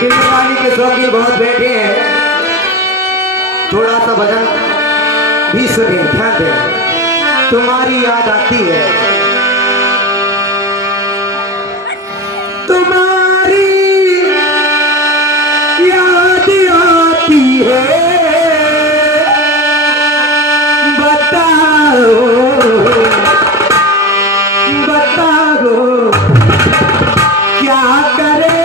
फिल्मवाली के शौकीन बहुत बैठे हैं, थोड़ा सा भजन भी सुने, ध्यान दें। तुम्हारी याद आती है, तुम्हारी याद आती है, बताओ बताओ क्या करे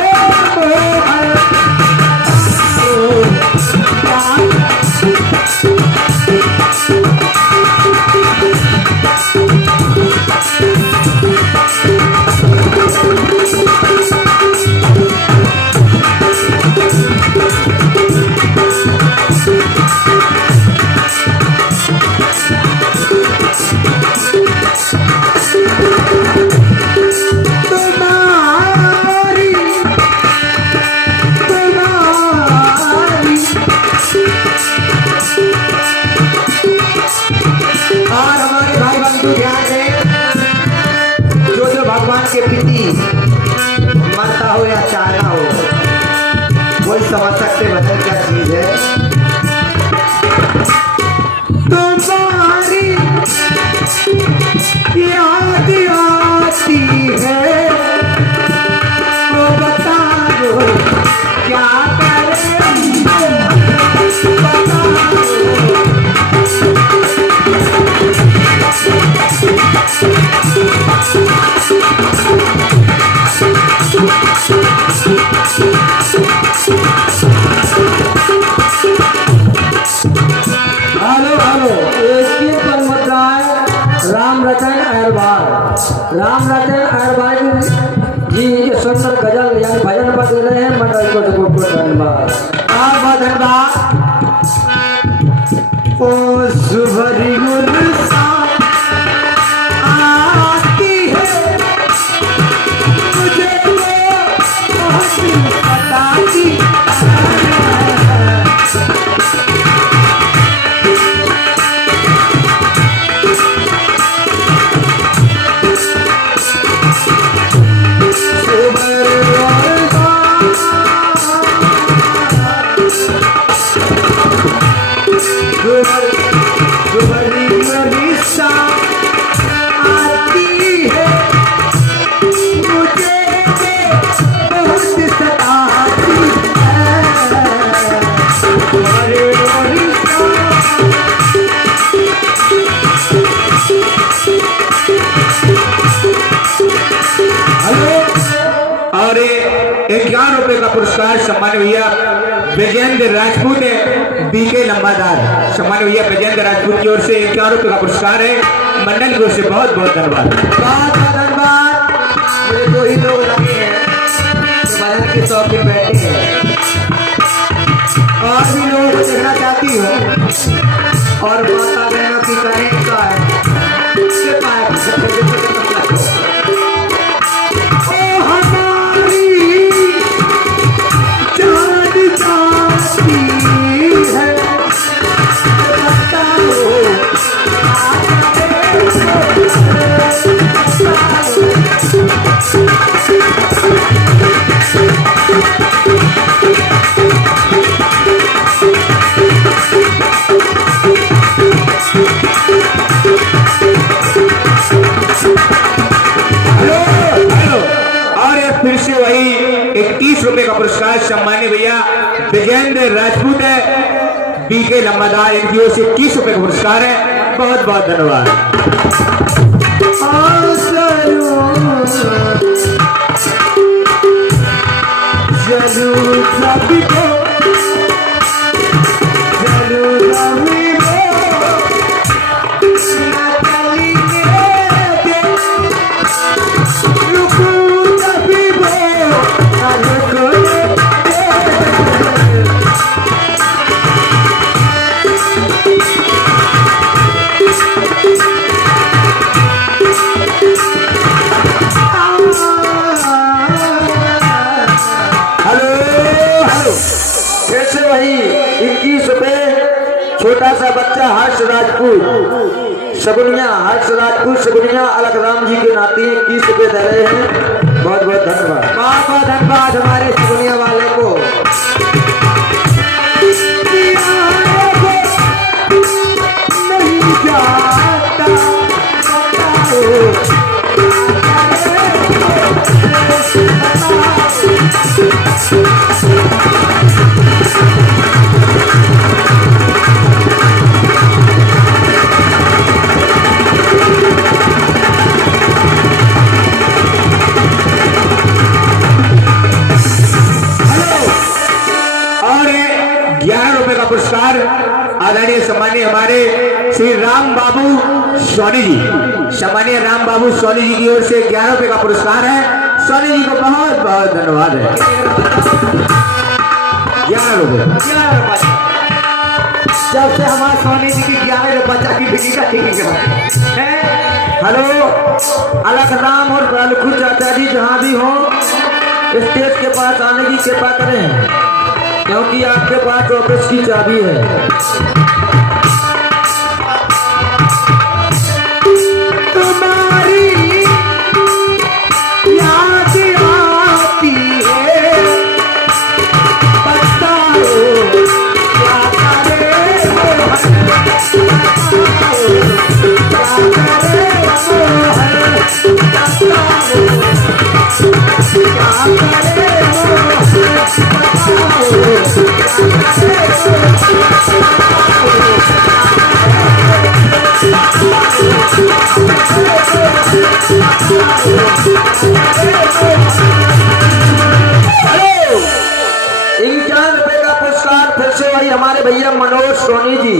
के प्रति मानता हो या चाहना हो, वही समझ सकते बता क्या चीज है। तुम्हारी याद आती है, तो बता दो क्या करें, राम रतन अहरबाज जी ये सुंदर गजल यानी भजन बदल रहे हैं। मंडल को धन्यवाद, बहुत धन्यवाद। ओ सुभरी आती है, मुझे बताती और 11 रुपए का पुरस्कार सम्मान्य भैया विजेंद्र राजपूत बीके लंबादार, सम्मान्य भैया विजेंद्र राजपूत की ओर से 11 रुपए का पुरस्कार है। मंडल की ओर से बहुत बहुत धन्यवाद, बहुत बहुत धन्यवाद। मुझे 2 ही लोग लगे हैं जो भजन के शौक में बैठे हैं, और भी लोगों को देखना चाहती हूँ। और माता बहनों की करें का है फिर से वही 31 रुपए का पुरस्कार सम्मान्य भैया विजेंद्र राजपूत है बीके लंबादार, इनकी ओर से 31 रुपए का पुरस्कार है। बहुत बहुत धन्यवाद। छोटा सा बच्चा हर्ष राजपूत शगुनिया, हर्ष राजपूत शगुनिया अलग राम जी के नाती 21 रुपए दे रहे हैं। बहुत बहुत धन्यवाद, बहुत बहुत धन्यवाद हमारे शगुनिया वाले को। आदरणीय सम्मानीय हमारे श्री राम बाबू सोनी जी, सम्मानीय राम बाबू सोनी जी की ओर से 11 रुपए का पुरस्कार है। सोनी जी को बहुत बहुत धन्यवाद है। 11 रुपए। जब से हमारे सोनी जी की 11 बच्चा की बिजी का टिकट है। हेलो अलग राम और बालखू चाचा जी जहाँ भी हो स्टेज के पास आने की कृपा करें, क्योंकि आपके पास ऑफिस की चाबी है। तुम्हारी याद आती है, बताओ क्या करे हमारे भैया मनोज सोनी जी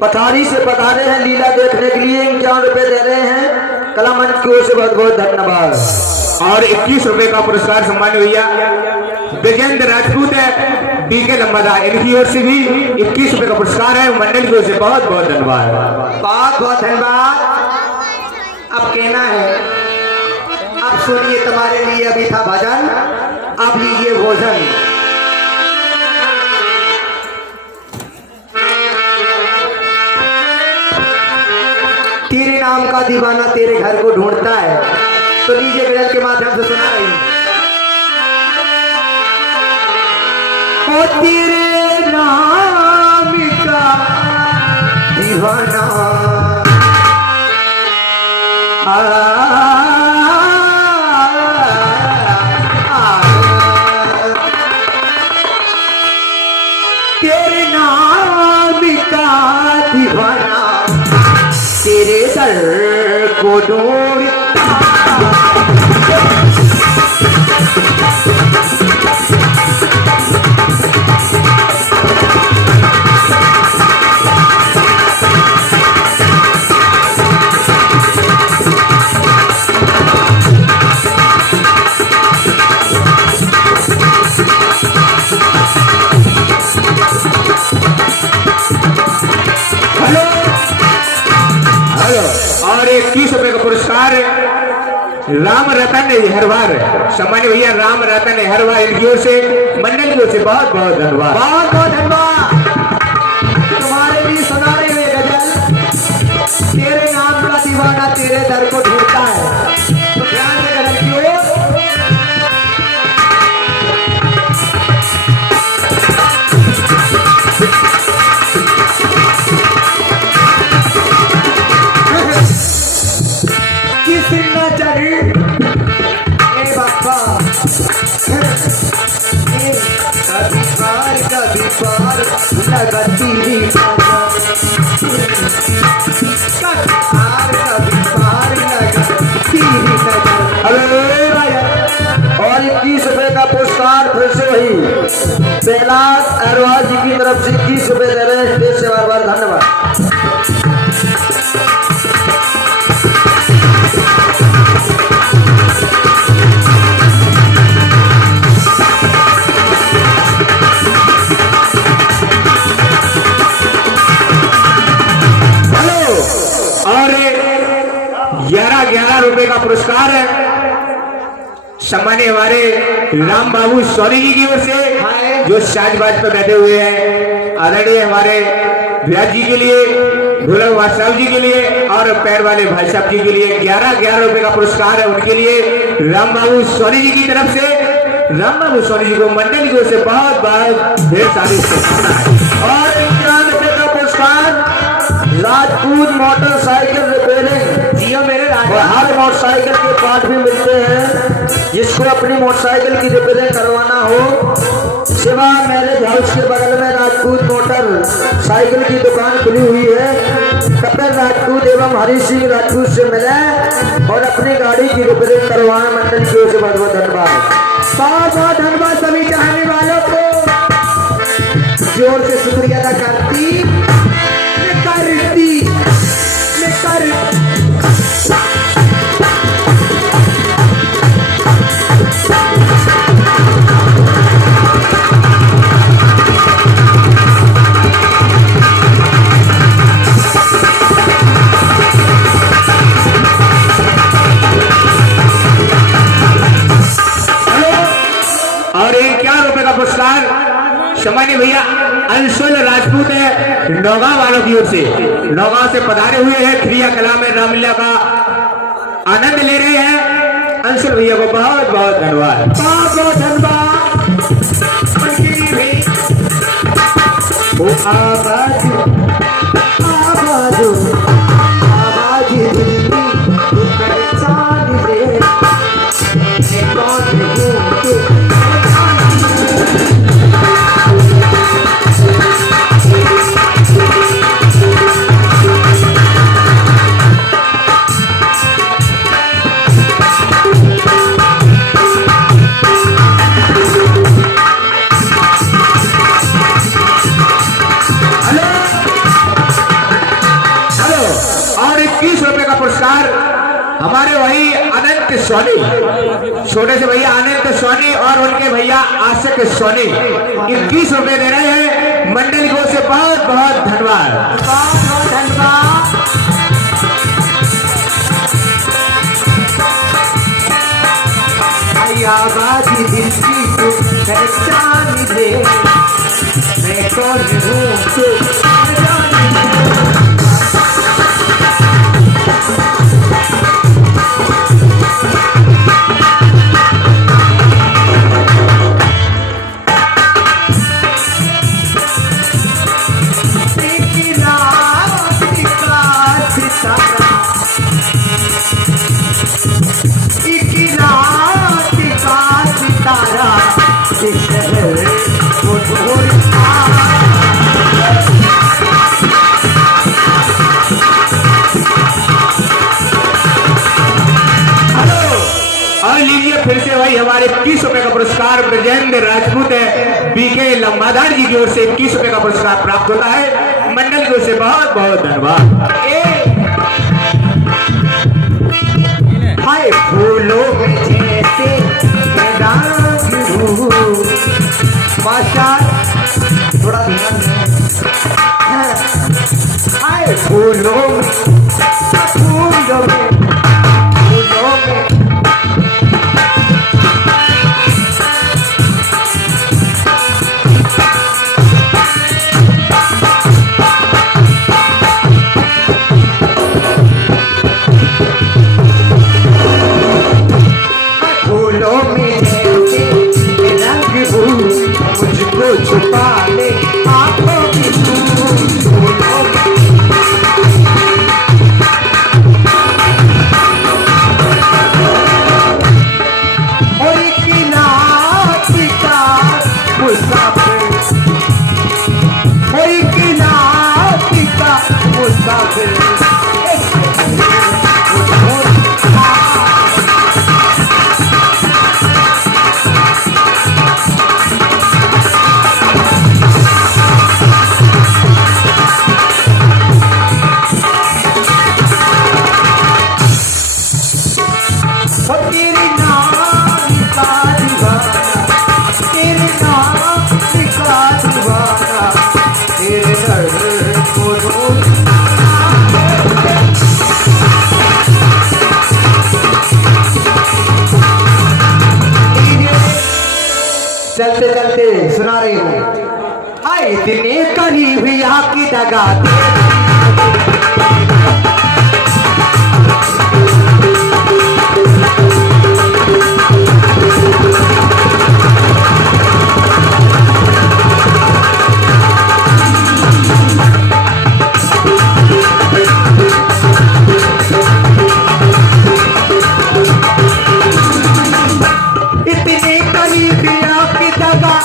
पथारी से पधारे हैं लीला देखने के लिए। 51 रुपए दे रहे हैं कला मंच की ओर से, बहुत बहुत धन्यवाद। और 21 रुपए का पुरस्कार सम्मान्य भैया विजेंद्र राजपूत है बीके लंबादार, इनकी ओर से भी 21 रुपए का पुरस्कार है। मंडल की ओर से बहुत बहुत धन्यवाद। बहुत बहुत धन्यवाद। अब कहना है, अब सुनिए, तुम्हारे लिए अभी था भजन, अब लीजिए भोजन। तेरे नाम का दीवाना तेरे घर को ढूंढता है, तो लीजिए गजल के माध्यम से सुना रही हूं। ओ तेरे नाम का दीवाना तेरे नाम का दीवाना तेरे सर को ढूंढता। और 21 रुपए का पुरस्कार राम रतन हरवार, सम्मान्य भैया राम रतन हरवार, इनकी ओर से मंडल की ओर से बहुत बहुत धन्यवाद। बहुत बहुत धन्यवाद। तुम्हारे लिए सुना रहे हुए गजल, तेरे नाम का दीवाना तेरे दर को ढूंढता है। तो ध्यान से गजल की ओर। किस नजर ए बाबा कभी पार लगती ही और 21 रुपए का पुरस्कार फिर से वही कैलाश अहरवाल जी की तरफ से 21 रुपए दे रहे हैं। स्टेज से बार बार धन्यवाद। और 11 रुपए का पुरस्कार है सम्मान्य हमारे राम बाबू सोनी जी की ओर से, जो साजबाज पर बैठे हुए हैं। आदरणीय हमारे व्यास जी के लिए, ढोलक वासाव जी के लिए और पैर वाले भाई साहब जी के लिए 11 रुपए का पुरस्कार है। उनके लिए राम बाबू सोनी जी की तरफ से राम बाबू सोनी जी को मंडल की ओर से बहुत बहुत ढेर सारी शुभकामनाएं। और 51 रुपए का पुरस्कार राजपूत मोटरसाइकिल रिपेयरिंग, जियो मेरे राजा। हर मोटरसाइकिल के पार्ट भी मिलते हैं, जिसको अपनी मोटरसाइकिल की रिपेयरिंग करवाना हो, शिवा मैरिज हाउस के बगल में राजपूत मोटर साइकिल की दुकान खुली हुई है। कपिल राजपूत एवं हरी सिंह राजपूत से मिले और अपनी गाड़ी की रिपेयरिंग करवाएं। मंडल की ओर से बहुत बहुत धन्यवाद। बहुत बहुत धन्यवाद सभी चाहने वालों को, जोर से शुक्रिया अदा करती। रुपए का पुरस्कार सम्मान्य भैया अंशुल राजपूत है नौगांव वालों की ओर से, नौगांव से पधारे हुए हैं, क्रिया कला में रामलीला का आनंद ले रहे हैं। अंशुल भैया को बहुत बहुत धन्यवाद, बहुत बहुत धन्यवाद। आवाज आवाज आवाज दिल की पहचान दे, मैं कौन हूँ हमारे वही अनंत सोनी, छोटे से भैया अनंत सोनी और उनके भैया आशिक सोनी 21 रुपए दे रहे हैं। मंडल को से बहुत बहुत धन्यवाद, बहुत बहुत धन्यवाद। आवाज दिल की पहचान दे, मैं कौन हूँ फिर से वही हमारे 21 रुपए का पुरस्कार ब्रजेंद्र राजपूत है बीके लंबादार जी की ओर से 21 रुपए का पुरस्कार प्राप्त होता है। मंडल की ओर से बहुत बहुत धन्यवाद। हाय फूलों में जैसे थोड़ा हाय फूलों में फूलों में फूलों में छुपा ले आंखों की चलते चलते सुना रही हूँ। हाय इतने करीब यहाँ की दगा इतने करीब यहाँ की दगा